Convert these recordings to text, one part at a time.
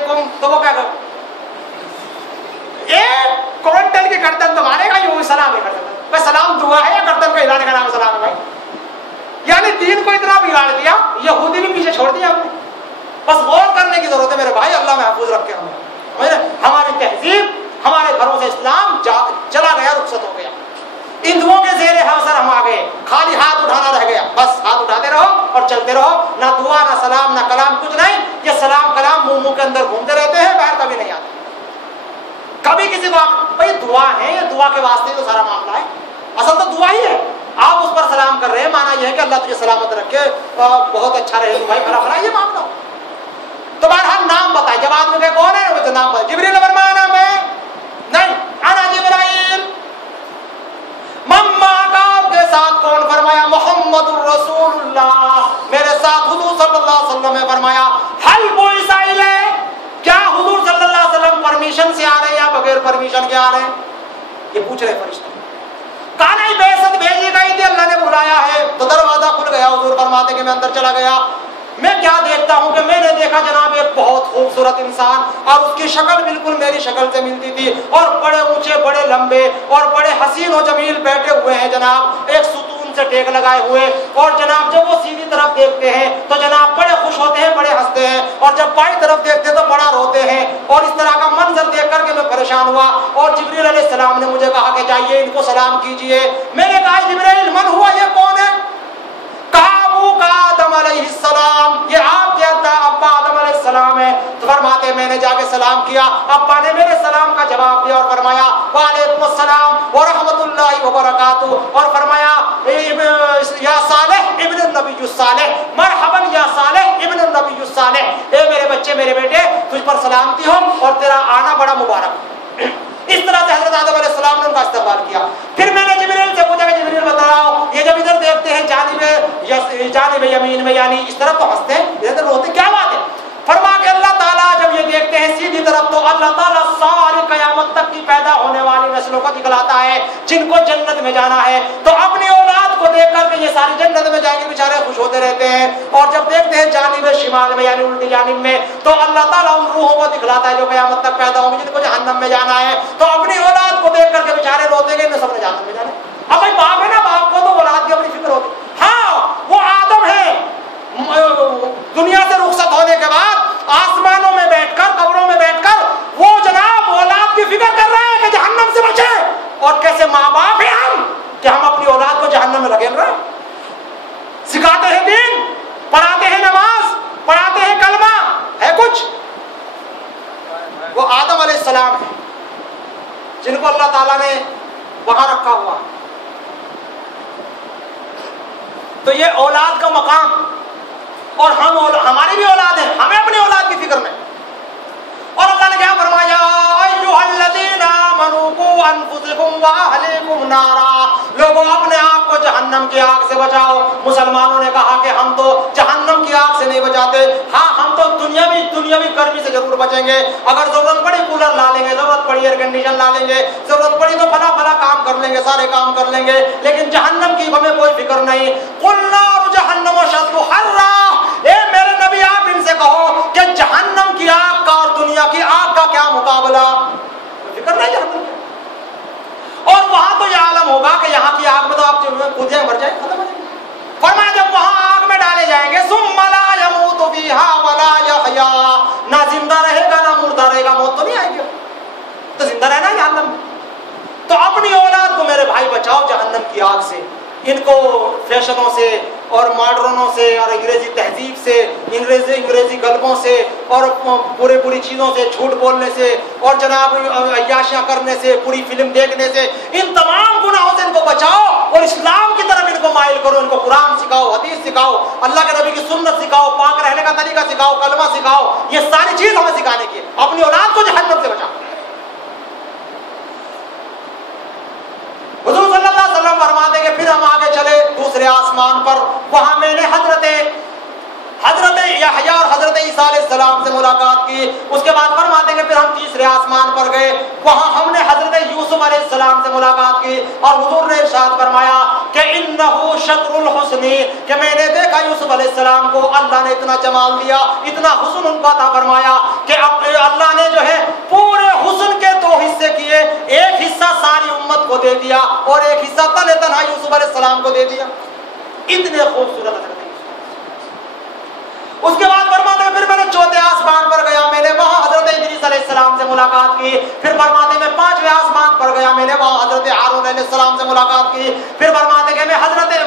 علیکم، تو وہ کیا کرو، ایک کوئنٹل کی گردن تو مارے گا، یہ سلام ہے گردن بھائی، سلام دعا ہے یا گردن کو ہلانے کا نام سلام ہے بھائی؟ یعنی دین کو اتنا بگاڑ دیا، یہودی بھی پیچھے چھوڑ دیا ہم نے. بس غور کرنے کی ضرورت ہے میرے بھائی، اللہ محفوظ رکھے ہمیں. ہماری تہذیب، ہمارے گھروں سے اسلام چلا گیا، رخصت ہو گیا. ہندوؤں کے زیر حاصل ہم آ گئے، خالی ہاتھ اٹھانا رہ گیا، بس ہاتھ اٹھاتے رہو اور چلتے رہو، نہ دعا نہ سلام نہ کلام، کچھ نہیں. یہ سلام کلام منہ کے اندر گھومتے رہتے ہیں، باہر کبھی نہیں آتے. کبھی کسی کو بھائی دعا ہے، یہ دعا کے واسطے تو سارا معاملہ ہے، اصل تو دعا ہی ہے. آپ اس پر سلام کر رہے ہیں، مانا یہ ہے کہ اللہ تجھے سلامت رکھے، بہت اچھا رہے بھائی، بھلا بھلا یہ معاملہ. تو بہرحال نام بتائے، جب آدمی کہ کون ہے وہ تو نام بتائے. جبریل نے فرمایا نام ہے نہیں، انا جبرائیل. مما کا آپ کے ساتھ کون؟ فرمایا محمد الرسول اللہ، میرے ساتھ حضور صلی اللہ علیہ وسلم نے فرمایا حل بعث الیہ، کیا حضور صلی اللہ علیہ وسلم پرمیشن سے آ رہے ہیں یا بغیر پرمیشن کے آ رہے ہیں؟ یہ پوچھ رہے فرشتے. کہا نہیں، بعثت بھیجی گئی تھی، اللہ نے بلایا ہے. تو دروازہ کھل گیا، حضور فرماتے کہ میں اندر چلا گیا. میں کیا دیکھتا ہوں کہ میں نے دیکھا جناب ایک بہت خوبصورت انسان، اور اس کی شکل بالکل میری شکل سے ملتی تھی، اور بڑے اونچے بڑے لمبے اور بڑے حسین و جمیل بیٹھے ہوئے ہیں جناب، ایک ستون سے ٹیک لگائے ہوئے. اور جناب جب وہ سیدھی طرف دیکھتے ہیں تو جناب بڑے خوش ہوتے ہیں، بڑے ہنستے ہیں، اور جب بائیں طرف دیکھتے ہیں تو بڑا روتے ہیں. اور اس طرح کا منظر دیکھ کر کے میں پریشان ہوا. اور جبریل علیہ السلام نے مجھے کہا کہ جائیے ان کو سلام کیجئے. میں نے کہا جبریل من ہوا، یہ کون ہے؟ کہا ابو کا آدم علیہ السلام، یہ آپ کے ابا آدم علیہ السلام ہے. تو فرماتے میں نے جا کے سلام کیا، ابا نے میرے سلام کا جواب دیا اور فرمایا وعلیکم السلام ورحمۃ اللہ وبرکاتہ، اور فرمایا یا صالح ابن النبی الصالح، مرحبا یا صالح ابن النبی الصالح، اے میرے بچے میرے بیٹے تجھ پر سلامتی ہو اور تیرا آنا بڑا مبارک. اس طرح سے حضرت آدم علیہ السلام نے ان کا استقبال کیا. پھر میں نے جبریل سے پوچھا کہ جبریل بتاؤ، یہ جب ادھر دیکھتے ہیں جانب یمین میں، یعنی اس طرف تو ہنستے ہیں، ادھر روتے، کیا بات ہے؟ فرما کہ اللہ تعالیٰ جب یہ دیکھتے ہیں سیدھی طرف تو اللہ تعالیٰ ساری قیامت تک کی پیدا ہونے والی نسلوں کو دکھلاتا ہے جن کو جنت میں جانا ہے. تو اپنی اولاد کو دیکھ کر کے یہ ساری جنت میں جائیں گے، بیچارے خوش ہوتے رہتے ہیں. اور جب دیکھتے ہیں جانب شمال میں یعنی الٹی جانب میں، تو اللہ تعالیٰ ان روحوں کو دکھلاتا ہے جو قیامت تک پیدا ہوں گے جن کو جہنم میں جانا ہے. تو اپنی اولاد کو دیکھ کر کے بیچارے روتے گے، سب نے جہنم میں جانا. اب بھائی باپ ہے نا، باپ کو تو اولاد کی اپنی فکر ہوتی. ہاں وہ آدم ہے، دنیا سے رخصت ہونے کے بعد آسمانوں میں بیٹھ کر، قبروں میں بیٹھ کر وہ جناب اولاد کی فکر کر رہے ہیں کہ جہنم سے بچے. اور کیسے ماں باپ ہیں ہم کہ ہم اپنی اولاد کو جہنم میں لگیں رہے. سکھاتے ہیں دین، پڑھاتے ہیں نماز، پڑھاتے ہیں کلمہ، ہے کچھ؟ وہ آدم علیہ السلام ہیں جن کو اللہ تعالیٰ نے وہاں رکھا ہوا. تو یہ اولاد کا مقام، اور ہم ہماری بھی اولاد ہے، ہمیں اپنی اولاد کی فکر میں. اور اللہ نے کیا فرمایا ایھا الذین آمنوا قوا انفسکم واہلیکم نارا، لوگوں اپنے آپ کو جہنم کی آگ سے بچاؤ. مسلمانوں نے کہا کہ ہم تو جہنم کی آگ سے نہیں بچاتے، ہاں ہم تو دنیاوی گرمی سے ضرور بچیں گے. اگر ضرورت پڑی کولر لا لیں گے، ضرورت پڑی ایئر کنڈیشن لا لیں گے، ضرورت پڑی تو فلا کام کر لیں گے، سارے کام کر لیں گے، لیکن جہنم کی ہمیں کوئی فکر نہیں. قل نار جہنم اشد حرا، اے میرے نبی آپ ان سے کہو کہ جہنم کی آگ کا اور دنیا کی آگ کا کیا مقابلہ؟ فکر نہیں جہنم کی. اور وہاں تو یہ عالم ہوگا کہ یہاں کی آگ میں تو آپ کود جائیں، مر جائیں، ختم ہو جائیں. فرمایا جب وہاں آگ میں ڈالے جائیں گے ثم لا يموت فيها ولا يحيا، نہ زندہ رہے گا نہ مردہ رہے گا، موت تو نہیں آئے گی، تو زندہ رہنا ہے عالم میں. تو اپنی اولاد کو میرے بھائی بچاؤ جہنم کی آگ سے. ان کو فیشنوں سے اور ماڈرنوں سے اور انگریزی تہذیب سے، انگریزی غلبوں سے اور بری چیزوں سے، جھوٹ بولنے سے اور جناب عیاشیاں کرنے سے، پوری فلم دیکھنے سے، ان تمام گناہوں سے ان کو بچاؤ اور اسلام کی طرف ان کو مائل کرو. ان کو قرآن سکھاؤ، حدیث سکھاؤ، اللہ کے نبی کی سنت سکھاؤ، پاک رہنے کا طریقہ سکھاؤ، کلمہ سکھاؤ. یہ ساری چیز ہمیں سکھانے کی ہے. اپنی اولاد کو جہنم سے بچاؤ. حضور صلی اللہ علیہ وسلم فرماتے ہیں کہ پھر ہم آگے چلے دوسرے آسمان پر. وہاں میں نے حضرت یحییٰ اور حضرت عیسیٰ علیہ السلام سے ملاقات کی. اس کے بعد فرماتے ہیں کہ پھر ہم تیسرے آسمان پر گئے. وہاں ہم نے حضرت یوسف علیہ السلام سے ملاقات کی اور حضور نے ارشاد فرمایا کہ انہ شطر الحسن، کہ میں نے دیکھا یوسف علیہ السلام کو اللہ نے اتنا جمال دیا، اتنا حسن ان کو عطا فرمایا کہ اللہ نے جو ہے پورے حسن کے دو حصے کیے، ایک حصہ ساری امت کو دے دیا اور ایک حصہ تنہا تنہا یوسف علیہ السلام کو دے دیا. اتنے خوبصورت حضرت. اس کے بعد فرماتے ہیں پھر میں نے چوتھے آسمان پر گیا، میں نے وہاں حضرت ادریس علیہ السلام سے ملاقات کی. پھر فرماتے ہیں میں پانچویں آسمان پر گیا، میں نے وہاں حضرت ہارون علیہ السلام سے ملاقات کی. پھر فرماتے ہیں کہ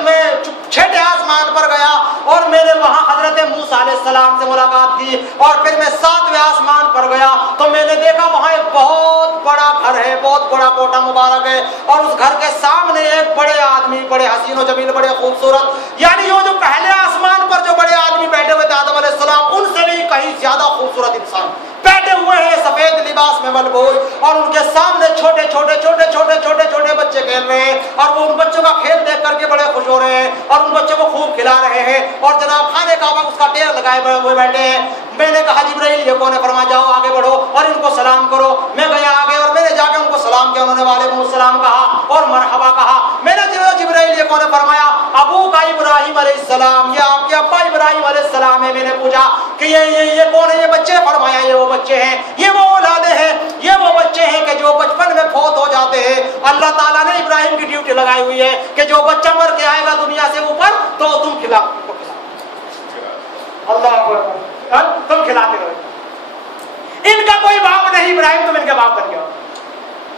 میں چھٹے آسمان پر گیا اور میں نے وہاں حضرت موسیٰ علیہ السلام سے ملاقات کی. اور پھر میں ساتویں آسمان پر گیا تو میں نے دیکھا وہاں ایک بہت بڑا گھر ہے، بہت بڑا کوٹھا مبارک ہے، اور اس گھر کے سامنے ایک بڑے آدمی، بڑے حسین و جمیل، بڑے خوبصورت، یعنی وہ جو پہلے آسمان پر جو بڑے آدمی بیٹھے ہوئے تھے آدم علیہ السلام، ان سے بھی کہیں زیادہ خوبصورت انسان بیٹھے ہوئے ہیں سفید لباس میں ملبوس، اور ان کے سامنے چھوٹے چھوٹے چھوٹے چھوٹے چھوٹے چھوٹے بچے کھیل رہے ہیں، اور وہ ان بچوں کا کھیل دیکھ کر کے بڑے خوش ہو رہے ہیں اور ان بچوں کو خوب کھلا رہے ہیں. اور جناب خانے کعبہ اس کا ڈیر لگائے ہوئے بیٹھے ہیں. میں نے کہا جبرائیل یہ کون ہے؟ فرمایا جاؤ آگے بڑھو اور ان کو سلام کرو. میں گیا آگے اور میں نے جا کے ان کو سلام کیا. انہوں نے وعلیکم السلام کہا اور مرحبا کہا. میں نے جبرائیل یہ کون ہے؟ فرمایا ابو کا ابراہیم علیہ السلام، یہ آپ کے ابا ابراہیم علیہ السلام ہے. میں نے پوچھا کہ یہ کون ہے؟ یہ بچے. فرمایا یہ وہ بچے ہیں، یہ وہ اولادیں ہیں، یہ وہ بچے ہیں کہ جو بچپن میں فوت ہو جاتے ہیں. اللہ تعالیٰ نے ابراہیم کی ڈیوٹی لگائی ہوئی ہے کہ جو بچہ مر کے آئے گا دنیا سے اوپر تو تم کھلا، اللہ تم کھلاتے رہو. ان کا کوئی باپ نہیں، ابراہیم تم ان کے باپ بن گئے ہو.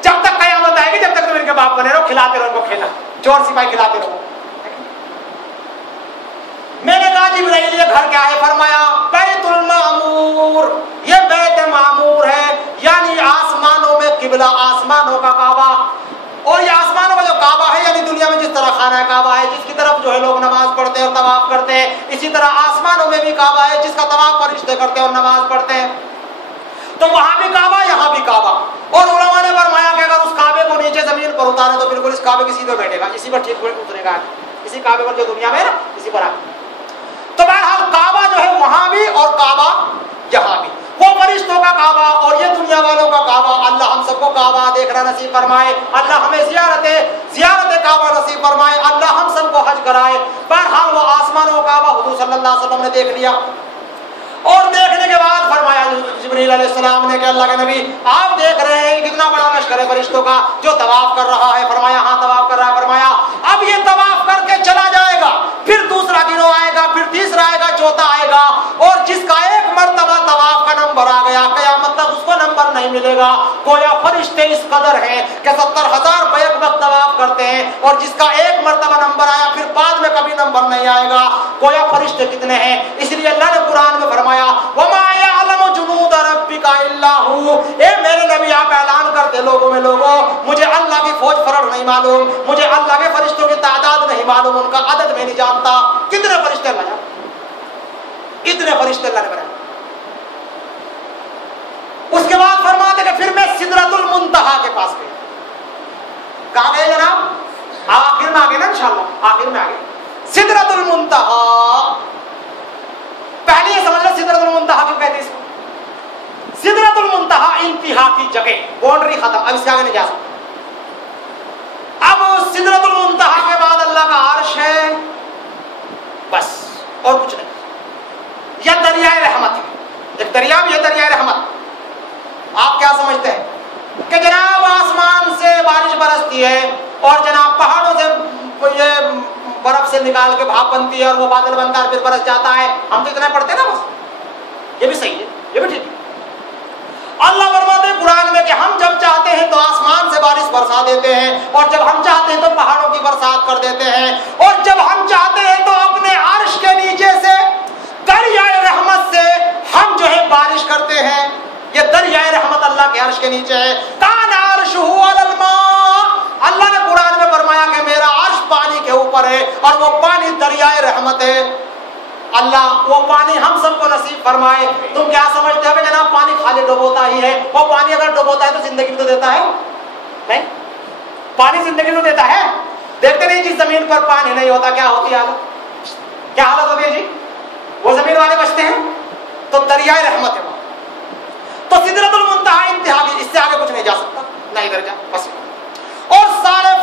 جب تک قیامت آئے گی جب تک تم ان کے باپ بنے رہو، کھلاتے رہو ان کو کھیلا، چور سپاہی کھلاتے رہو. میں نے کہا جبرائیل یہ گھر کیا ہے؟ فرمایا بیت المعمور، یہ بیت معمور ہے، یعنی آسمانوں میں قبلہ، آسمانوں کا کعبہ. اور یہ آسمانوں کا جو کعبہ ہے یعنی دنیا میں جس طرح خانہ کعبہ ہے جس کی طرف جو ہے لوگ نماز پڑھتے ہیں اور طواف کرتے ہیں، اسی طرح آسمانوں میں بھی کعبہ ہے جس کا طواف فرشتے کرتے ہیں اور نماز پڑھتے ہیں. تو وہاں بھی کعبہ یہاں بھی کعبہ. اور علماء نے فرمایا کہ اگر اس کعبے کو نیچے زمین پر اتارے تو بالکل اس کعبے کی سیدھے بیٹھے گا، اسی پر ٹھیک اترے گا، اسی کعبے پر جو دنیا میں ہے نا اسی پر آ. تو بہرحال کعبہ جو ہے وہاں بھی اور کعبہ یہاں بھی، وہ فرشتوں کا کعبہ اور یہ دنیا والوں کا کعبہ. اللہ ہم سب کو کعبہ دیکھنا نصیب فرمائے، اللہ ہمیں زیارت کعبہ نصیب فرمائے، اللہ ہم سب کو حج کرائے. بہرحال وہ آسمانوں کا کعبہ حضور صلی اللہ علیہ وسلم نے دیکھ لیا. اور دیکھنے کے بعد فرمایا جبرائیل علیہ السلام نے کہ اللہ کے نبی آپ دیکھ رہے ہیں کتنا بڑا لشکر ہے فرشتوں کا جو طواف کر رہا ہے. فرمایا ہاں طواف کر رہا ہے. فرمایا اب یہ طواف کر کے چلا جائے گا، پھر دوسرا گروہ آئے گا، پھر تیسرا آئے گا، چوتھا آئے گا، اور جس کا ایک مرتبہ طواف کا نمبر آ گیا قیامت تک اس کو نمبر نہیں ملے گا. گویا فرشتے اس قدر ہیں کہ 70,000 بیک وقت طواف کرتے ہیں، اور جس کا ایک مرتبہ نمبر آیا پھر بعد میں کبھی نمبر نہیں آئے گا. گویا فرشتے کتنے ہیں. اس لیے اللہ نے قرآن میں فرمایا وَمَا يَعْلَمُ جُنُودَ رَبِّكَ إِلَّا هُوَ. اے میرے نبی آپ اعلان کرتے لوگوں میں لوگوں مجھے اللہ کی فوج فرر نہیں معلوم، مجھے اللہ کے فرشتوں کی تعداد نہیں معلوم، ان کا عدد میں نہیں جانتا. کتنے فرشتے اللہ جانتا، اتنے فرشتے اللہ نے بنائے. اس کے بعد فرماتے کہ پھر میں سدرۃ المنتہا کے پاس گیا. کہاں گئے جناب؟ آخر میں آگے نا انشاءاللہ، آخر میں آگے سدرۃ المنتہا. پہلے یہ سمجھ لو سدرۃ المنتہا کیوں کہتے ہیں اس کو؟ سدرۃ المنتہا انتہا کی جگہ، باؤنڈری ختم، اب اس سے آگے نہیں جا سکتا. اب سدرۃ المنتہا کے بعد اللہ کا عرش ہے، بس اور کچھ نہیں. یہ دریائے رحمت ہے، ایک دریا بھی ہے دریائے رحمت. آپ کیا سمجھتے ہیں کہ جناب آسمان سے بارش برستی ہے اور جناب پہاڑوں سے یہ برف سے نکال کے بھاپ بنتی ہے اور وہ بادل بنتا ہے پھر برس جاتا ہے. ہم تو اتنا پڑھتے ہیں نا بس. یہ بھی صحیح ہے، یہ بھی ٹھیک ہے. اللہ فرماتے ہیں قرآن میں کہ ہم جب چاہتے ہیں تو آسمان سے بارش برسا دیتے ہیں، اور جب ہم چاہتے ہیں تو پہاڑوں کی برسات کر دیتے ہیں، اور جب ہم چاہتے ہیں تو اپنے عرش کے نیچے سے دریائے رحمت سے ہم جو ہے بارش کرتے ہیں. یہ دریائے رحمت اللہ کے عرش کے نیچے ہے. کان عرشہ علی الماء. اللہ نے قرآن میں فرمایا کہ میرا عرش پانی کے اوپر ہے اور وہ پانی دریائے رحمت ہے. اللہ وہ پانی ہم سب کو نصیب فرمائے. تم کیا سمجھتے ہو کہ جناب پانی خالی ڈبوتا ہی ہے؟ وہ پانی اگر ڈبوتا ہے تو زندگی بھی تو دیتا ہے نہیں؟ پانی زندگی تو دیتا ہے. دیکھتے نہیں جس زمین پر پانی نہیں ہوتا کیا ہوتی ہے حالت؟ کیا حالت ہوتی ہے جی؟ وہ زمین والے بچتے ہیں. تو دریائے رحمت ہے وہاں. تو سدرۃ المنتہا انتہا کی، اس سے آگے کچھ نہیں جا سکتا، نہیں ادھر جا بس. اور سارے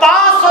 500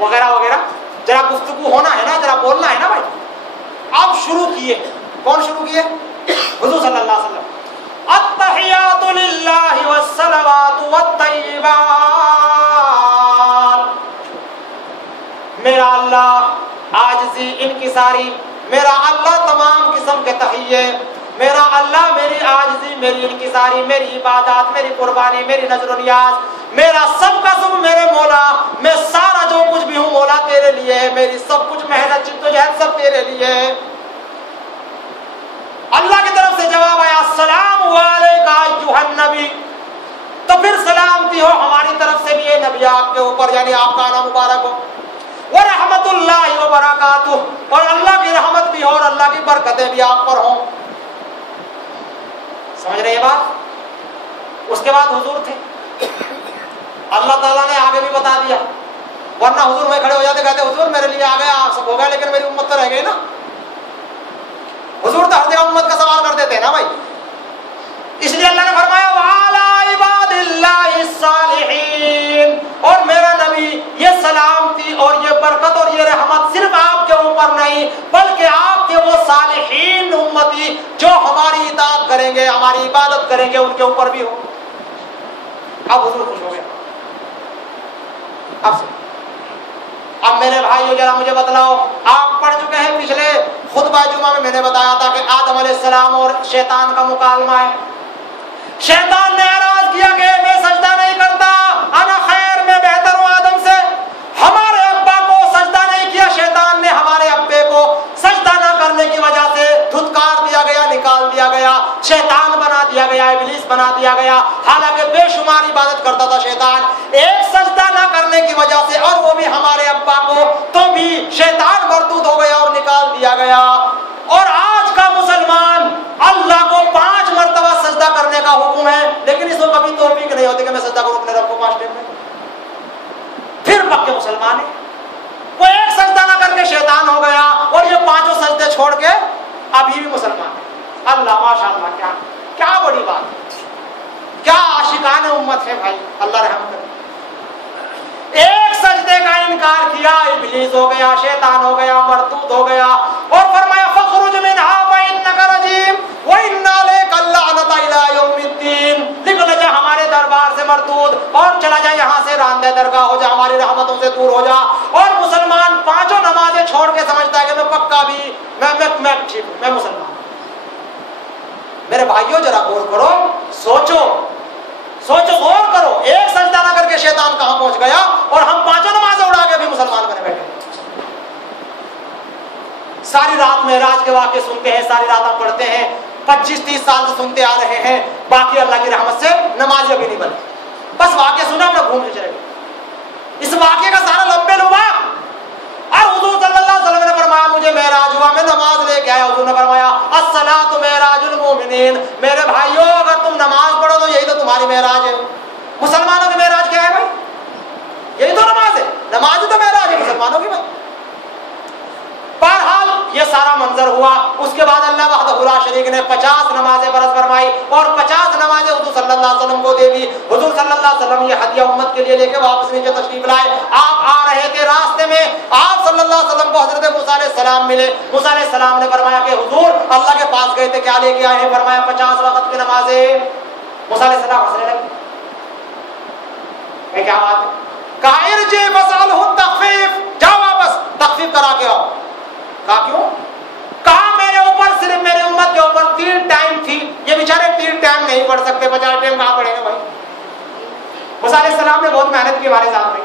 وغیرہ وغیرہ. ذرا گفتگو ہونا ہے نا, ذرا بولنا ہے نا بھائی. اب شروع کیے, کون شروع کیے؟ حضور صلی اللہ علیہ وسلم. التحیات للہ والصلوات والطیبات. میرا اللہ عاجزی انکساری, میرا اللہ تمام قسم کے تحیے, میرا اللہ میری عاجزی, میری انکساری, میری عبادات, میری قربانی, میری نظر و نیاز, میرا سب کا سب میرے مولا, میں سارا جو کچھ بھی ہوں مولا تیرے لیے ہے, میری سب کچھ محنت جدوجہد سب تیرے لیے ہے. اللہ کی طرف سے جواب آیا السلام علیکہ ایھا النبی. تو پھر سلامتی ہو ہماری طرف سے بھی یہ نبی آپ کے اوپر, یعنی آپ کا نام مبارک ہو. ورحمت اللہ وبرکاتہ, اور اللہ کی رحمت بھی ہو اور اللہ کی برکتیں بھی آپ پر ہوں. سمجھ رہے یہ بات؟ اس کے بعد حضور تھے, اللہ تعالیٰ نے آگے بھی بتا دیا, ورنہ حضور میں کھڑے ہو جاتے کہتے حضور میرے لیے آ گیا سب ہو گیا لیکن میری امت تو رہ گئی نا. حضور تو ہر جگہ امت کا سوال کر دیتے ہیں نا بھائی. اس لیے اللہ نے فرمایا وعلی عباد اللہ الصالحین, اور میرا نبی یہ سلامتی اور یہ برکت اور یہ رحمت صرف آپ کے اوپر نہیں بلکہ آپ کے وہ صالحین امتی جو ہماری اطاعت کریں گے, ہماری عبادت کریں گے, ان کے اوپر بھی ہو. اب حضور خوش ہو گئے. اب میرے بھائیو ذرا مجھے بتلاؤ, آپ پڑھ چکے ہیں پچھلے خطبہ جمعہ میں نے بتایا تھا کہ آدم علیہ السلام اور شیطان کا مکالمہ ہے. شیطان نے اعراض کیا کہ میں سجدہ نہیں کرتا, انا خیر, میں بہتر ہوں آدم سے. ہمارے ابا کو سجدہ نہیں کیا, شیطان نے ہمارے ابے کو سجدہ نہ کرنے کی وجہ سے دھتکار دیا گیا, نکال دیا گیا, شیطان بنا دیا گیا, ابلیس بنا دیا گیا. حالانکہ بے شمار عبادت کرتا تھا شیطان, ایک سجدہ نہ کرنے کی وجہ سے, اور وہ بھی ہمارے ابا کو, تو بھی شیطان مردود ہو گیا اور نکال دیا گیا. اور آج کا مسلمان اللہ کو 5 مرتبہ سجدہ کرنے کا حکم ہے, لیکن اس کو کبھی توفیق نہیں ہوتی کہ میں سجدہ کروں اپنے رب کو 5 ٹائم میں. پھر پکے مسلمان ہے, وہ ایک سجدہ نہ کر کے شیطان ہو گیا اور یہ 5 سجدے چھوڑ کے ابھی بھی مسلمان ہے. اللہ ماشاء اللہ, کیا بڑی بات ہے, کیا عاشقان امت ہے بھائی, اللہ رحم کرے. ایک سجدے کا انکار کیا, ابلیس ہو گیا, شیطان ہو گیا, مردود ہو گیا, اور فرمایا فخرج منها فإنك رجيم وإن عليك اللعنة إلى يوم الدين. نکل جا ہمارے دربار سے مردود, اور چلا جا یہاں سے راندہ درگاہ ہو جا, ہماری رحمتوں سے دور ہو جا. اور مسلمان 5 نمازیں چھوڑ کے سمجھتا ہے کہ میں پکا بھی میں ٹھیک ہوں, میں مسلمان ہوں. میرے بھائیوں ذرا غور کرو, سوچو غور کرو. ایک سجدہ نہ کر کے شیطان کہاں پہنچ گیا, اور ہم 5 نمازیں اڑا کے بھی مسلمان بنے بیٹھے. ساری رات معراج کے واقعے سنتے ہیں, ساری رات ہم پڑھتے ہیں, 25-30 سال سے سنتے آ رہے ہیں, باقی اللہ کی رحمت سے نمازیں بھی نہیں بنتی. بس واقعہ سنا ہم لوگ گھومنے چلے گئے. اس واقعے کا سارا لمبے لبا. اور حضور صلی اللہ علیہ وسلم نے فرمایا مجھے معراج ہوا, میں نماز لے کے آیا. حضور نے فرمایا الصلاۃ معراج المؤمنین. میرے بھائیوں اگر تم نماز پڑھو تو یہی تو تمہاری معراج ہے. مسلمانوں کی معراج کیا ہے بھائی؟ یہی تو نماز ہے. نماز تو معراج ہے مسلمانوں کی. بہرحال یہ سارا منظر ہوا. اس کے بعد اللہ وحدہ لا شریک نے 50 نمازیں فرض فرمائی, اور 50 نمازیں حضور صلی اللہ علیہ وسلم کو دے دی. حضور صلی اللہ علیہ وسلم یہ ہدیہ امت کے لیے لے کے واپس نیچے تشریف لائے. آپ آ رہے تھے, راستے میں آپ صلی اللہ علیہ وسلم کو حضرت موسیٰ علیہ السلام ملے. موسیٰ علیہ السلام نے فرمایا کہ حضور اللہ کے پاس گئے تھے, کیا لے کے آئے ہیں؟ فرمایا 50 وقت کی نمازیں. موسیٰ علیہ السلام ہنسنے لگے, کیا بات ہے؟ کہا ارجع فاسألہ التخفیف, جاؤ واپس تخفیف کرا کے آؤ. کہا کیوں؟ کہا میرے اوپر, صرف میرے امت کے اوپر 3 ٹائم تھی, یہ بیچارے 3 ٹائم نہیں پڑھ سکتے, 50 ٹائم کہاں پڑھیں گے بھائی. موسیٰ علیہ السلام نے بہت محنت کی ہمارے ساتھ میں,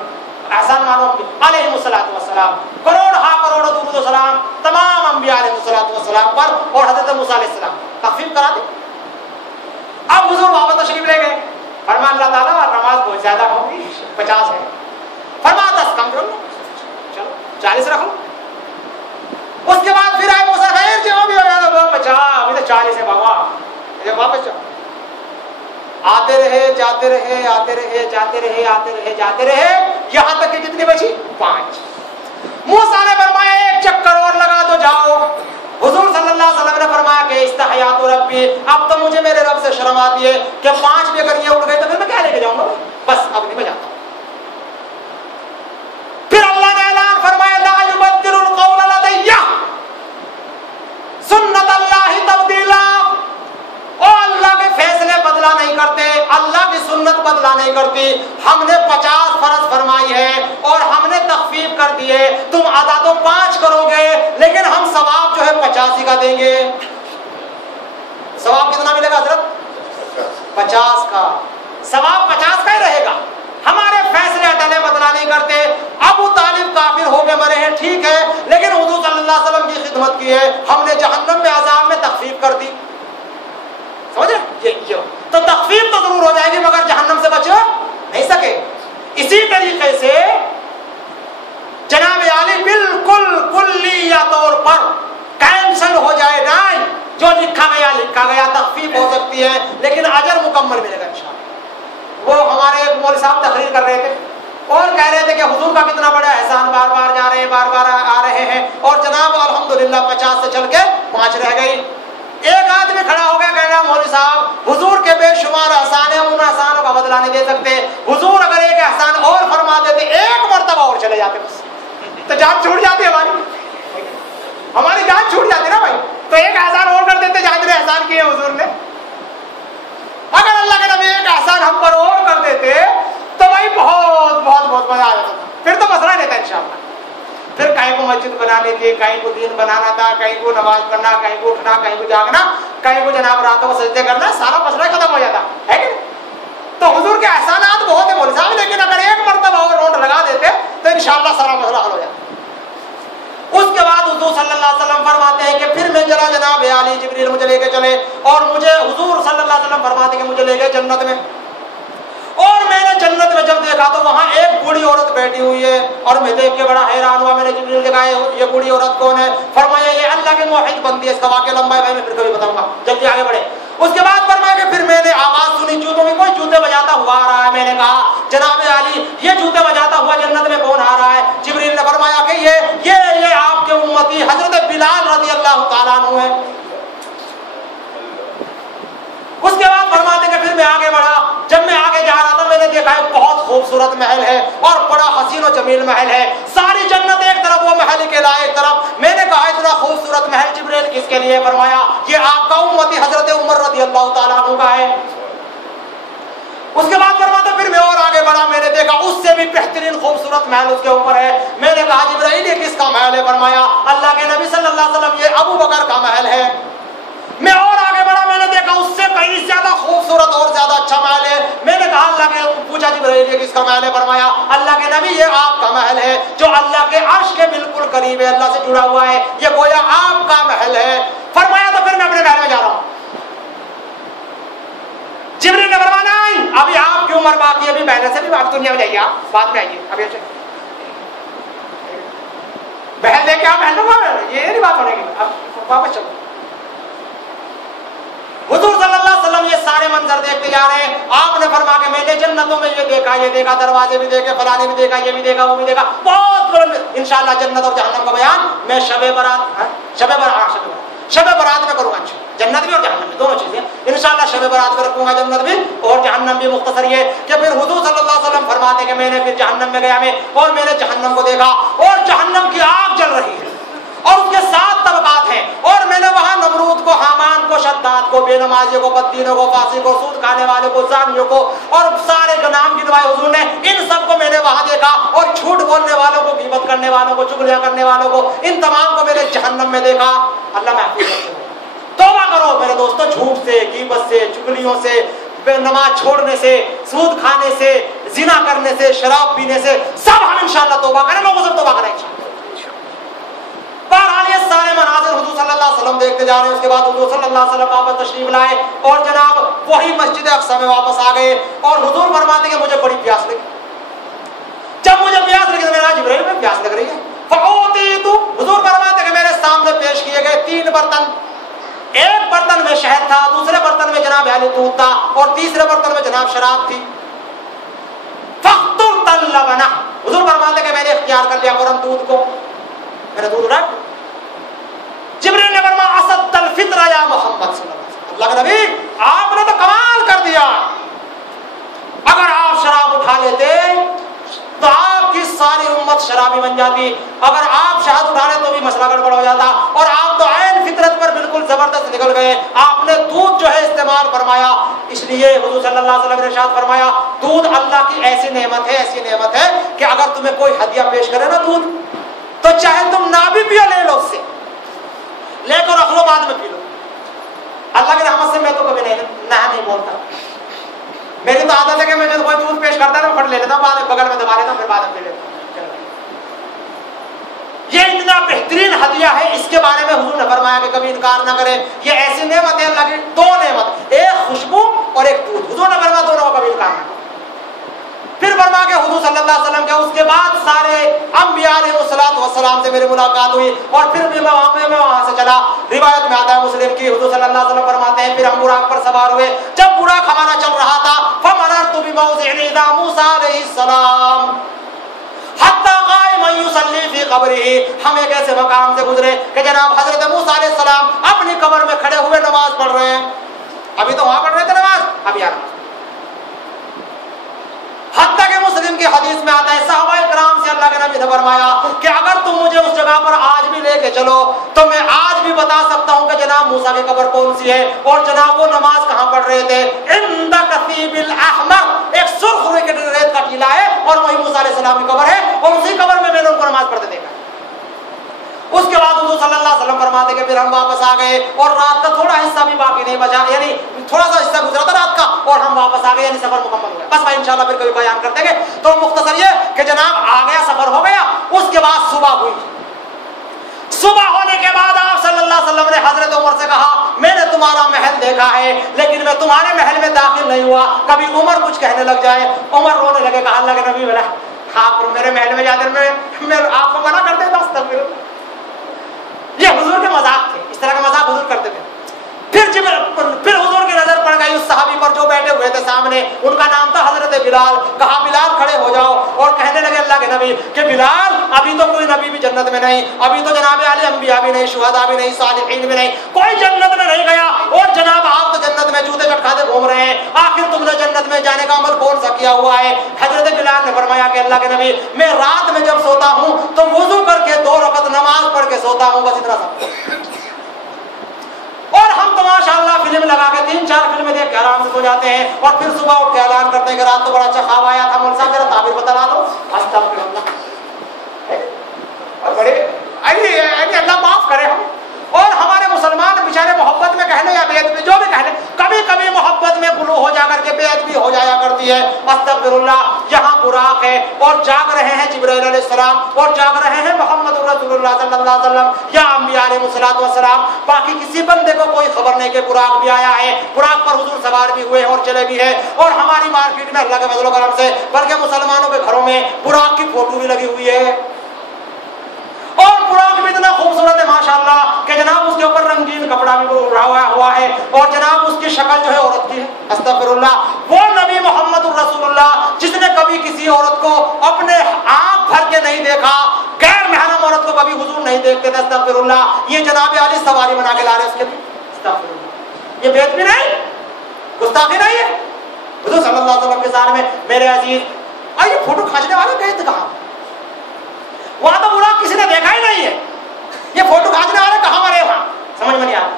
احسان مانو علیہ السلام, کروڑ درود و سلام تمام انبیاء علیہ السلام پر, اور حضرت موسیٰ علیہ السلام تخفیف کرا دی. اب حضور واپس تشریف لے گئے. فرمایا اللہ تعالیٰ نماز بہت زیادہ ہوگی, 50 ہے. فرمایا 10 کم کرو, چلو 40 رکھ لو. اس کے بعد پھر آئے موسیٰ, خیر جو بھی ہو گیا 50, ابھی تو 40 ہے بابا, واپس جاؤ. آتے رہے, جاتے رہے, آتے رہے, جاتے رہے, آتے رہے, جاتے رہے, یہاں تک کہ کتنی بچی؟ 5. موسیٰ نے فرمایا 1 چکر اور لگا تو جاؤ. حضور صلی اللہ علیہ وسلم نے فرمایا کہ استحیات ربی, اب تو مجھے میرے رب سے شرم آتی ہے کہ 5 بھی اگر یہ اٹھ گئے تو پھر میں کیا لے کے جاؤں گا, بس اب نہیں میں جاتا. پھر اللہ نے بدلا نہیں کرتے, اللہ کی سنت بدلا نہیں کرتی. ہم نے 50 فرض فرمائی ہے اور ہم نے تخفیف کر دی ہے. تم ادا تو 5 کرو گے لیکن ہم ثواب جو ہے 85 کا دیں گے. ثواب کتنا ملے گا حضرت؟ 50 کا. ثواب 50 کا ہی رہے گا. ہمارے فیصلے اٹلے بدلا نہیں کرتے. ابو طالب کافر ہو کے مرے ہیں ٹھیک ہے, لیکن حضور صلی اللہ علیہ وسلم کی خدمت کی ہے. ہم نے جہنم میں عذاب میں تخفیف کر دی. سمجھے؟ یہ تو تخفیف تو ضرور ہو جائے گی مگر جہنم سے بچ نہیں سکے. اسی طریقے سے جناب عالی بالکل کلیہ طور پر کینسل ہو جائے گا. جو لکھا گیا تخفیف ہو سکتی ہے لیکن اجر مکمل ملے گا انشاءاللہ. وہ ہمارے ایک مولوی صاحب تقریر کر رہے تھے اور کہہ رہے تھے کہ حضور کا کتنا بڑا احسان, بار بار جا رہے ہیں, بار بار آ رہے ہیں, اور جناب الحمدللہ 50 سے چل کے 5 رہ گئی. ایک آدمی کھڑا ہو گیا کہہ رہا مولوی صاحب حضور کے بے شمار احسان ہیں, ان احسانوں کا بدلہ نہیں دے سکتے. حضور اگر ایک احسان اور فرما دیتے, ایک مرتبہ اور چلے جاتے بس تو جان چھوٹ جاتی ہماری جان چھوٹ جاتی نا بھائی. تو ایک احسان اور کر دیتے جہاں جتنے احسان کیے حضور نے. اگر اللہ کے نبی ایک احسان ہم پر اور کر دیتے تو بھائی بہت بہت بہت مزہ آ جاتا. پھر تو مسئلہ نہیں تھا انشاءاللہ. پھر کہیں کو مسجد بنانی تھی, کہیں کو دین بنانا تھا, کہیں کو نماز پڑھنا, کہیں کو اٹھنا, کہیں کو جاگنا, کہیں کو جناب راتوں کو سجدے کرنا, سارا مسئلہ ختم ہو جاتا ہے کہ تو حضور کے احسانات بہت ہیں مولوی صاحب, لیکن اگر ایک مرتبہ اور رونڈ لگا دیتے تو انشاءاللہ سارا مسئلہ حل ہو جاتا. اس کے بعد حضور صلی اللہ علیہ وسلم فرماتے ہیں کہ پھر میں جناب عالی جبریل مجھے لے کے چلے اور مجھے حضور صلی اللہ علیہ وسلم فرماتے ہیں کہ مجھے لے گئے جنت میں. اور میں نے جنت میں جب دیکھا تو وہاں ایک بوڑھی عورت بیٹھی ہوئی ہے اور میں دیکھ کے بڑا حیران ہوا. میں نے جبریل دیکھا یہ بوڑھی عورت کون ہے؟ فرمایا یہ اللہ کے موحد بندی ہے. اس کا واقعہ لمبا ہے بھائی, میں پھر کبھی بتاؤں گا, جلدی آگے بڑھے. اس کے بعد فرمایا کہ پھر میں نے آواز سنی جوتوں میں, کوئی جوتے بجاتا ہوا آ رہا ہے. میں نے کہا جناب عالی یہ جوتے بجاتا ہوا جنت میں کون آ رہا ہے؟ جبریل نے فرمایا کہ یہ آپ کے امتی حضرت بلال رضی اللہ تعالیٰ عنہ ہے. اس کے بعد فرماتے کہ پھر میں آگے بڑھا. جب میں آگے جا رہا تھا میں نے دیکھا ایک بہت خوبصورت محل ہے اور بڑا حسین و جمیل محل ہے. ساری جنت ایک طرف, وہ محل کے علاوہ ایک طرف. میں نے کہا اتنا خوبصورت محل جبریل کس کے لیے؟ فرمایا یہ آپ کا امتی حضرت عمر رضی اللہ تعالیٰ عنہ کا ہے. اس کے بعد فرماتا پھر میں اور آگے بڑھا. میں نے دیکھا اس سے بھی بہترین خوبصورت محل اس کے اوپر ہے. میں نے کہا جبرائیل یہ کس کا محل ہے؟ فرمایا اللہ کے نبی صلی اللہ علیہ وسلم یہ ابو بکر کا محل ہے. میں اور آگے بڑھا. میں نے دیکھا اس سے کہیں زیادہ خوبصورت اور زیادہ اچھا محل ہے. میں نے کہا اللہ کے, پوچھا جبرائیل یہ کس کا محل ہے؟ فرمایا اللہ کے نبی یہ آپ کا محل ہے جو اللہ کے عرش کے بالکل قریب ہے, اللہ سے جڑا ہوا ہے, یہ گویا آپ کا محل ہے. فرمایا تو پھر میں اپنے محل میں جا رہا ہوں. جبریل نے فرمایا نہیں, ابھی آپ کی عمر باقی, ابھی محل سے بھی آپ دنیا میں جائیے, آپ بعد میں آئیے, ابھی محل لے کے آپ محل میں, یہ نہیں بات ہونے کی, اب واپس چلو. حضور صلی اللہ علیہ وسلم یہ سارے منظر دیکھتے جا رہے ہیں. آپ نے فرمایا کہ میں نے جنتوں میں یہ دیکھا, دروازے بھی دیکھے, فلانے بھی دیکھا, یہ بھی دیکھا, وہ بھی دیکھا. بہت انشاءاللہ جنت اور جہنم کا بیان میں شب برات میں کروں گا. جنت بھی اور جہنم بھی دونوں چیزیں انشاءاللہ شب برات میں رکھوں گا, جنت بھی اور جہنم بھی. مختصر یہ کہ پھر حضور صلی اللہ علیہ وسلم فرماتے کہ میں نے پھر جہنم میں گیا میں, اور میں نے جہنم کو دیکھا اور جہنم کی آگ جل رہی ہے اور اس کے 7 طبقات ہیں. اور میں نے وہاں نمرود کو, حامان کو, شداد کو, بے نمازیوں کو, بددینوں کو, فاسق کو, سود کھانے والوں کو, زانیوں کو, اور سارے کا نام گنوائے حضور نے. ان سب کو میں نے وہاں دیکھا اور جھوٹ بولنے والوں کو, غیبت کرنے والوں کو, چغلیاں کرنے والوں کو, ان تمام کو میں نے جہنم میں دیکھا. اللہ محفوظ رکھے. توبہ کرو میرے دوستو, جھوٹ سے, غیبت سے, چغلیوں سے, نماز چھوڑنے سے, سود کھانے سے, زنا کرنے سے, شراب پینے سے, سب ہم انشاءاللہ توبہ کریں. لوگوں سے توبہ کریں انشاءاللہ. بہرحال یہ سارے مناظر حضور صلی اللہ علیہ وسلم دیکھتے جا رہے ہیں. اس کے بعد حضور صلی اللہ علیہ وسلم واپس تشریف لائے اور جناب وہی مسجد اقصی میں واپس آ گئے. اور حضور فرماتے کہ مجھے بڑی پیاس لگی. جب مجھے پیاس لگی تو میں نے کہا جبرائیل میں پیاس لگ رہی ہے. فعوتیتو, حضور فرماتے کہ میرے سامنے پیش کیے گئے 3 برتن. ایک برتن میں شہد تھا, دوسرے برتن میں جناب عالی دودھ تھا, اور تیسرے برتن میں جناب شراب تھی. فاخترت اللبن, حضور فرماتے کہ میں نے اختیار کر لیا فوراً دودھ کو, میں نے دودھ رکھ. جبریل نے فرمایا اسد الفطر یا محمد صلی اللہ علیہ وسلم, اللہ کے نبی آپ نے تو کمال کر دیا. اگر آپ شراب اٹھا لیتے تو آپ کی ساری امت شرابی بن جاتی. اگر آپ شہد اٹھا لے تو بھی مسئلہ گڑبڑ ہو جاتا. اور آپ تو عین فطرت فطرت پر بالکل زبردست نکل گئے. آپ نے دودھ جو ہے استعمال فرمایا. اس لیے حضور صلی اللہ علیہ وسلم نے ارشاد فرمایا دودھ اللہ کی ایسی نعمت ہے کہ اگر تمہیں کوئی ہدیہ پیش کرے نا دودھ تو چاہے تم نہ بھی پیو لے لو، اس سے لے کر رکھ لو، بعد میں پی لو. اللہ کی رحمت سے میں تو کبھی نہیں بولتا. میری تو عادت ہے کہ میں جب کوئی دودھ پیش کرتا ہے تو پھٹ لے لیتا ہوں، بعد بغل میں دبا لیتا ہوں، پھر بعد میں پی لیتا ہوں. یہ اتنا بہترین ہدیہ ہے، اس کے بارے میں حضور نے فرمایا کہ کبھی انکار نہ کرے. یہ ایسی نعمت ہے اللہ کی، دو نعمت، ایک خوشبو اور ایک دودھ. حضور نے فرمایا دونوں کا کبھی انکار نہ کرے. پھر فرما کہ حضور صلی اللہ علیہ وسلم کے اس کے بعد سارے انبیاء علیہ السلام سے میری ملاقات ہوئی اور پھر بھی میں وہاں سے چلا. روایت میں آتا ہے مسلم کی، حضور صلی اللہ علیہ وسلم فرماتے ہیں پھر ہم براق پر سوار ہوئے. جب براق ہمارا چل رہا تھا فمررت بموضع اذا موسیٰ علیہ السلام حتی قائم یصلی فی قبرہ. ہم ایک ایسے مقام سے گزرے کہ جناب حضرت موسیٰ علیہ السلام اپنی قبر میں کھڑے ہوئے نماز پڑھ رہے ہیں. ابھی تو وہاں پڑھ رہے تھے نماز، اب یہاں نماز. حتیٰ کہ مسلم کی حدیث میں آتا ہے صحابہ کرام سے اللہ کے نبی نے فرمایا کہ اگر تم مجھے اس جگہ پر آج بھی لے کے چلو تو میں آج بھی بتا سکتا ہوں کہ جناب موسیٰ کی قبر کون سی ہے اور جناب وہ نماز کہاں پڑھ رہے تھے. عند کثیب الاحمر، ایک سرخ ریت کا ٹیلا ہے اور وہی موسیٰ علیہ السلام کی قبر ہے اور اسی قبر میں نے ان کو نماز پڑھتے دیکھا. اس کے بعد حضور صلی اللہ علیہ وسلم فرماتے کہ پھر ہم واپس آ گئے اور رات کا تھوڑا حصہ بھی باقی نہیں بچا، یعنی تھوڑا سا حصہ گزرا تھا رات کا اور ہم واپس آ گئے، یعنی سفر مکمل ہو گیا. بس بھائی انشاءاللہ پھر کبھی بیان کر دیں گے. تو مختصر یہ کہ جناب آ گیا، سفر ہو گیا. اس کے بعد صبح ہوئی. صبح ہونے کے بعد آپ صلی اللہ علیہ وسلم نے حضرت عمر سے کہا میں نے تمہارا محل دیکھا ہے لیکن میں تمہارے محل میں داخل نہیں ہوا. کبھی عمر کچھ کہنے لگ جائے، عمر رونے لگے، کہا اللہ کے نبی بلا آپ میرے محل میں جاتے میں آپ کو منع کرتے بس تب. یہ حضور کے مذاق تھے، اس طرح کا مذاق حضور کرتے تھے. پھر حضور کی نظر پڑ گئی اس صحابی پر جو بیٹھے ہوئے تھے سامنے، ان کا نام تھا حضرت بلال. کہا بلال کھڑے ہو جاؤ اور کہنے لگے اللہ کے نبی کہ بلال ابھی تو کوئی نبی بھی جنت میں نہیں، ابھی تو جناب علی انبیاء بھی نہیں، شہداء بھی نہیں، صالحین بھی نہیں، کوئی جنت میں نہیں گیا اور جناب آپ تو جنت میں جوتے چٹکاتے گھوم رہے ہیں. آخر تم نے جنت میں جانے کا عمل کون سا کیا ہوا ہے؟ حضرت بلال نے فرمایا کہ اللہ کے نبی میں رات میں جب سوتا ہوں تو وضو کر کے 2 رکعت نماز پڑھ کے سوتا ہوں، بس اتنا سا. اور ہم تو ماشاءاللہ فلم لگا کے 3-4 فلمیں دیکھ کے آرام سے سو جاتے ہیں اور پھر صبح اٹھ کے اعلان کرتے ہیں کہ رات تو بڑا اچھا خواب آیا تھا، مول صاحب میرا تعبیر بتا دو. اور بڑے اللہ معاف کرے ہم اور ہمارے مسلمان بیچارے محبت میں کہنے یا بے ادبی جو بھی کہنے، کبھی کبھی محبت میں غلو ہو جا کر کے بے ادبی ہو جایا کرتی ہے. استغفر اللہ. یہاں براق ہے اور جاگ رہے ہیں جبرائیل علیہ السلام اور جاگ رہے ہیں محمد رسول اللہ صلی اللہ علیہ وسلم یا انبیاء علیہ السلام. باقی کسی بندے کو کوئی خبر نہیں کہ براق بھی آیا ہے. براق پر حضور سوار بھی ہوئے ہیں اور چلے بھی ہیں اور ہماری مارکیٹ میں اللہ کے فضل و کرم سے بلکہ مسلمانوں کے گھروں میں براق کی فوٹو بھی لگی ہوئی ہے اور براق بھی اتنا خوبصورت ہے ماشاءاللہ کہ جناب اس کے اوپر رنگین کپڑا بھی اڑایا ہوا ہے اور جناب اس کی شکل جو ہے عورت کی ہے. استغفر اللہ. وہ نبی محمد الرسول اللہ جس نے کبھی کسی عورت کو اپنے آنکھ بھر کے نہیں دیکھا، غیر محرم عورت کو کبھی حضور نہیں دیکھتے تھے. استغفر اللہ. یہ جناب علی سواری بنا کے لا رہے اس کے لیے. استغفر اللہ. یہ بیت بھی نہیں، گستاخی نہیں ہے. حضور صلی اللہ علیہ وسلم کے سامنے میں میرے عزیز یہ فوٹو کھینچنے والے گئے تھے کہاں؟ وہاں تو براق کسی نے دیکھا ہی نہیں ہے. یہ فوٹو کھینچنے والے کہاں مرے وہاں سمجھ میں نہیں آتا.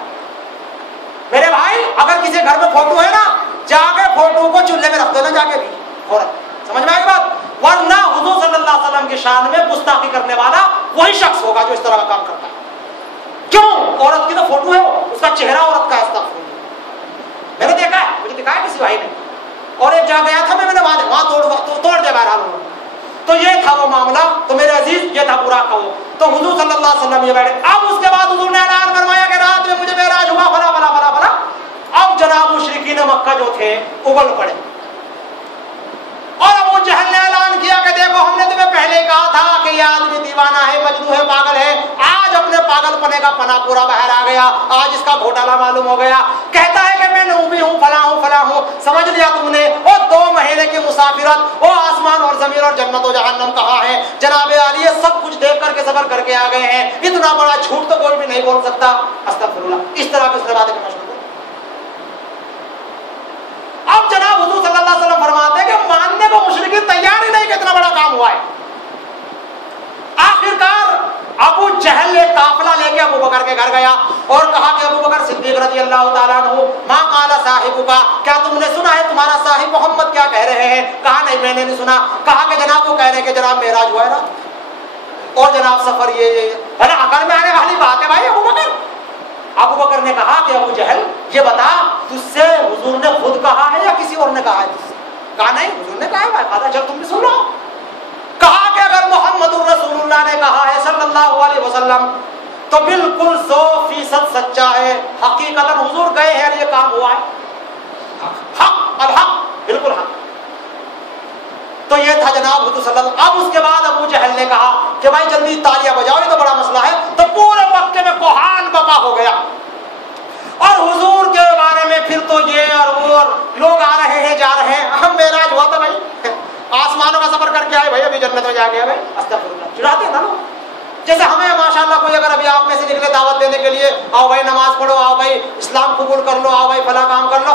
میرے بھائی اگر کسی گھر میں فوٹو ہے نا جا کے فوٹو کو چولہے میں رکھ دینا جا کے بھی عورت. سمجھ میں آئی بات؟ ورنہ حضور صلی اللہ علیہ وسلم کی شان میں گستاخی کرنے والا وہی شخص ہوگا جو اس طرح کا کام کرتا ہے. کیوں؟ عورت کی تو فوٹو ہے، اس کا چہرہ عورت کا ہے. میں نے دیکھا ہے، مجھے دکھایا کسی بھائی نے اور ایک جا گیا تھا میں نے وہاں توڑ دیا بہرحال انہوں نے. تو یہ تھا وہ معاملہ. تو میرے عزیز یہ تھا براق کا وہ. تو حضور صلی اللہ علیہ وسلم یہ بیٹھے. اب اس کے بعد حضور نے اعلان فرمایا کہ رات میں مجھے معراج ہوا فلا فلا فلا فلا. اب جناب مشرکین مکہ جو تھے ابل پڑے اور ابو جہل نے اعلان کیا کہ دیکھو ہم نے تمہیں پہلے کہا تھا کہ یہ آدمی دیوانہ ہے، مجنون ہے، پاگل ہے. آج اپنے پاگل پنے کا پنا پورا باہر آ گیا، آج اس کا گھوٹالا معلوم ہو گیا. کہتا ہے کہ میں نوبی ہوں، فلاں ہوں، فلاں ہوں. سمجھ لیا تم نے؟ وہ 2 مہینے کی مسافرت، وہ آسمان اور زمین اور جنت و جہنم کہاں ہے. جناب علی سب کچھ دیکھ کر کے سفر کر کے آ گئے ہیں. اتنا بڑا جھوٹ تو کوئی بھی نہیں بول سکتا. استغفر اللہ. اس طرح کی اس نے باتیں کرنا شروع کر. اب جناب حضور صلی اللہ علیہ وسلم فرماتے ہیں کہ ماننے کو مشرکین تیار ہی نہیں کہ اتنا بڑا کام ہوا ہے. ابو جہل نے قافلہ لے کے ابو بکر کے گھر گیا اور کہا کہ ابو بکر صدیق رضی اللہ تعالیٰ عنہ ما قال صاحبک، کیا تم نے سنا ہے تمہارا صاحب محمد کیا کہہ رہے ہیں؟ کہا نہیں میں نے نہیں سنا۔ کہا کہ جناب وہ کہہ رہے ہیں کہ جناب معراج ہوا ہے نا، اور جناب سفر یہ ہے نا، عقل میں آنے والی بات ہے بھائی۔ ابو بکر نے کہا کہ ابو جہل یہ بتا تجھ سے حضور نے خود کہا ہے یا کسی اور نے کہا ہے تجھ سے؟ کہا نہیں حضور نے کہا ہے بھائی، کہا چل تم بھی سن لو۔ کہا کہ اگر محمد الرسول اللہ نے کہا ہے صلی اللہ علیہ وسلم تو بالکل 100% سچا ہے، حقیقت حضور گئے ہیں اور یہ کام ہوا ہے، حق الحق بالکل حق۔ تو یہ تھا جناب حضور صلی اللہ۔ اب اس کے بعد ابو جہل نے کہا کہ بھائی جلدی تالیاں بجاؤ، یہ تو بڑا مسئلہ ہے۔ تو پورے مکے میں کوہان بپا ہو گیا اور حضور کے بارے میں پھر تو یہ اور وہ اور لوگ آ رہے ہیں جا رہے ہیں۔ ہم معراج ہوا تھا بھائی، آسمانوں کا سفر کر کے آئے بھائی، ابھی جنت میں جا گیا بھائی، استغفر اللہ، چڑھاتے ہیں نا لوگ۔ جیسے ہمیں ماشاءاللہ کوئی اگر ابھی آپ میں سے نکلے دعوت دینے کے لیے، آؤ بھائی نماز پڑھو، آؤ بھائی اسلام قبول کر لو، آؤ بھائی فلاں کام کر لو،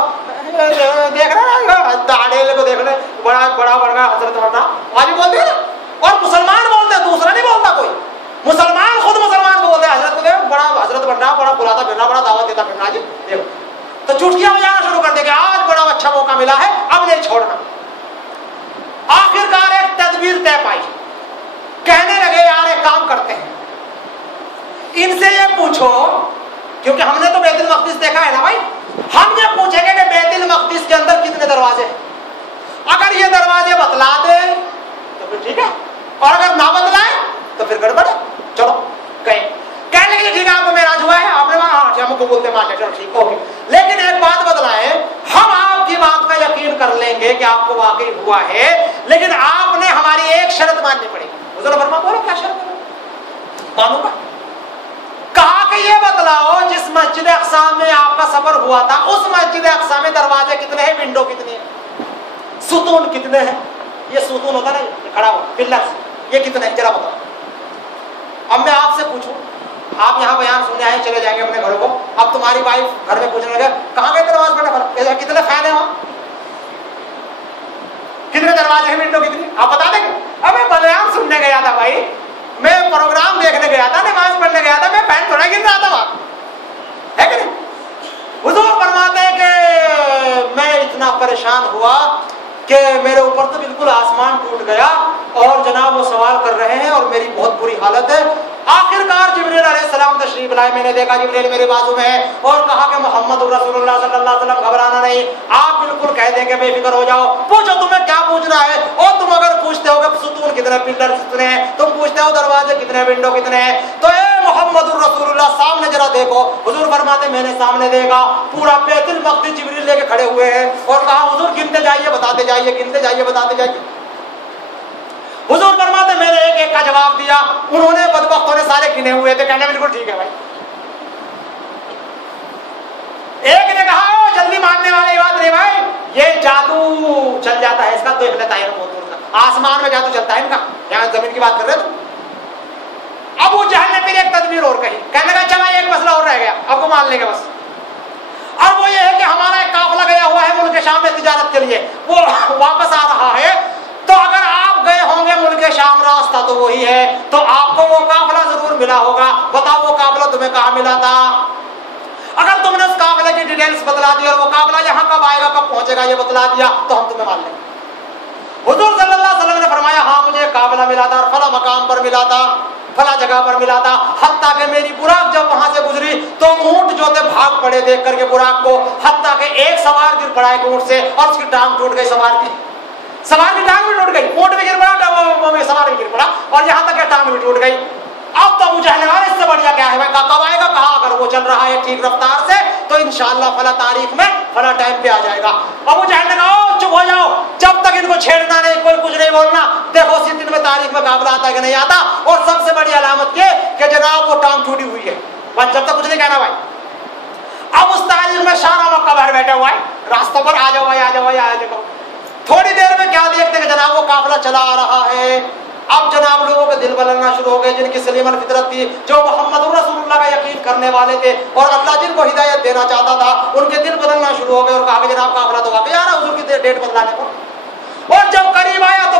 دیکھ رہے ہیں داڑھے کو دیکھ رہے بڑا بڑا بڑا حضرت بڑا واجب بولتے ہیں، اور مسلمان بولتے ہیں، دوسرا نہیں بولتا کوئی، مسلمان خود مسلمان کو بولتے ہیں حضرت کو دیکھ بڑا حضرت بننا، بڑا بلاتا پھرنا، بڑا دعوت دیتا پھرنا جی دیکھو، تو چٹکیاں بجانا شروع کر دیں گے آج بڑا اچھا موقع ملا ہے اب نہیں چھوڑنا۔ آخرکار ایک تدبیر طے پائی، کہنے لگے یار ایک کام کرتے ہیں، ان سے یہ پوچھو، کیونکہ ہم نے تو بیت المقدس دیکھا ہے نا بھائی، ہم یہ پوچھیں گے کہ بیت المقدس کے اندر کتنے دروازے ہیں، اگر یہ دروازے بتلا دے تو پھر ٹھیک ہے، اور اگر نہ بتلائے تو پھر گڑبڑ ہے، چلو گئے، کہنے لگے ٹھیک ہے آپ کو معراج ہوا ہے، آپ نے ہاں ہم کو بولتے ہیں ماشاء چلو ٹھیک ہوگی، لیکن ایک بات بتلائیں، ہم آپ کی بات کا یقین کر لیں گے کہ آپ کو واقعی ہوا ہے، لیکن آپ نے ہماری ایک شرط ماننی پڑے گی۔ حضور فرما بولو کیا شرط ہے؟ مانوں گا۔ کہا کہ یہ بتلاؤ جس مسجد اقصی میں آپ کا سفر ہوا تھا اس مسجد اقصی میں دروازے کتنے ہیں، ونڈو کتنی ہے، ستون کتنے ہیں، یہ ستون ہوتا نا یہ کھڑا ہوا پلر، یہ کتنے ہیں ذرا بتاؤ۔ اب میں آپ سے پوچھوں، آپ یہاں بیان سننے آئے چلے جائیں گے اپنے گھروں کو، اب تمہاری وائف گھر میں پوچھنے لگے کہاں گئے نماز پڑھنے، کتنے فین ہیں وہاں، کتنے دروازے ہیں، ونڈو کتنی، آپ بتا دیں گے؟ اب میں بیان سننے گیا تھا بھائی، میں پروگرام دیکھنے گیا تھا، نماز پڑھنے گیا تھا، میں فین تھوڑا گر رہا تھا وہاں، ہے کہ نہیں؟ حضور فرماتے ہیں کہ میں اتنا پریشان ہوا کہ میرے اوپر تو بالکل آسمان ٹوٹ گیا، اور جناب وہ سوال کر رہے ہیں اور میری بہت بری حالت ہے۔ آخرکار جبریل علیہ السلام تشریف لائے، میں نے دیکھا جبریل میرے بازو میں ہے، اور کہا کہ محمد رسول اللہ صلی اللہ علیہ وسلم گھبرانا نہیں، آپ بالکل کہہ دیں کہ بے فکر ہو جاؤ، پوچھو تمہیں کیا پوچھنا ہے، اور تم اگر پوچھتے ہو کہ ستون کتنے، پلر کتنے ہیں، تم پوچھتے ہو دروازے کتنے، ونڈو کتنے ہیں، تو اے محمد الرسول اللہ سامنے ذرا دیکھو۔ حضور فرماتے میں نے سامنے دیکھا پورا بیت المقدس جبریل لے کے کھڑے ہوئے ہیں، اور کہا حضور گنتے جائیے بتاتے جائیے، گنتے جائیے بتاتے جائیے۔ حضور فرماتے میں نے ایک ایک کا جواب دیا، انہوں نے بدبختوں نے سارے گنے ہوئے تھے، کہنے بالکل ٹھیک ہے بھائی۔ ایک نے کہا جلدی ماننے والے بات نہیں بھائی، یہ جادو چل جاتا ہے اس کا، دیکھ لیتا ہے بہت دور کا، آسمان میں جادو چلتا ہے ان کا، یہاں زمین کی بات کر رہے تو۔ ابو جہل نے پھر ایک تدبیر اور کہی، کہنے لگا چلا ایک مسئلہ اور رہ گیا، اب کو مان لیں گے بس، اور وہ یہ ہے کہ ہمارا ایک قافلہ گیا ہوا ہے ملک شام میں تجارت کے لیے، وہ واپس آ رہا ہے، تو اگر آپ گئے ہوں گے ملک شام راستہ تو وہی ہے، تو آپ کو وہ قافلہ ضرور ملا ہوگا، بتاؤ وہ قافلہ تمہیں کہاں ملا تھا؟ اگر تم نے اس قافلے کی ڈیٹیلز بتلا دی اور وہ قافلہ یہاں کب آئے گا کب پہنچے گا یہ بتلا دیا تو ہم تمہیں مان لیں گے۔ حضور صلی اللہ علیہ وسلم نے فرمایا ہاں مجھے قافلہ ملا تھا، اور فلاں مقام پر ملا تھا، فلاں جگہ پر ملا تھا، حتیٰ کہ میری براق جب وہاں سے گزری تو اونٹ جو تھے بھاگ پڑے دیکھ کر کے براق کو، حتیٰ کہ ایک سوار گر پڑا ایک اونٹ سے اور اس کی ٹانگ ٹوٹ گئی، سوار کی ٹانگ بھی ٹوٹ گئی، اونٹ بھی گر پڑا، سوار بھی گر پڑا، اور یہاں تک کہ ٹانگ بھی ٹوٹ گئی۔ اب تو ابو جہل نے اس سے بڑھیا کیا ہے بھائی، کب آئے گا؟ کہا اگر وہ چل رہا ہے ٹھیک رفتار سے تو انشاءاللہ فلاں تاریخ میں فلاں ٹائم پہ آ جائے گا۔ ابو جہل نے کہا چپ ہو جاؤ، جب تک ان کو چھیڑنا نہیں، کوئی کچھ نہیں بولنا، دیکھو اسی دن میں تاریخ میں قافلہ آتا ہے کہ نہیں آتا، اور سب سے بڑی علامت یہ کہ جناب وہ ٹانگ ٹوٹی ہوئی ہے، بس جب تک کچھ نہیں کہنا بھائی۔ اب اس تاریخ میں شارہ مکہ باہر بیٹھا ہوا ہے راستوں پر، آ جاؤ بھائی، آ جاؤ بھائی، آ جاؤ۔ تھوڑی دیر میں کیا دیکھتے کہ جناب وہ قافلہ چلا آ رہا ہے، اب جناب لوگوں کے دل بدلنا شروع ہو گئے، جن کی سلیم الفطرت تھی، جو محمد رسول اللہ کا یقین کرنے والے تھے اور اللہ جن کو ہدایت دینا چاہتا تھا، ان کے دل بدلنا شروع ہو گئے، اور کہا کہ جناب قافلہ تو واقعی آ رہا ہے حضور کی ڈیٹ بدلانے کو۔ اور جب قریب آیا تو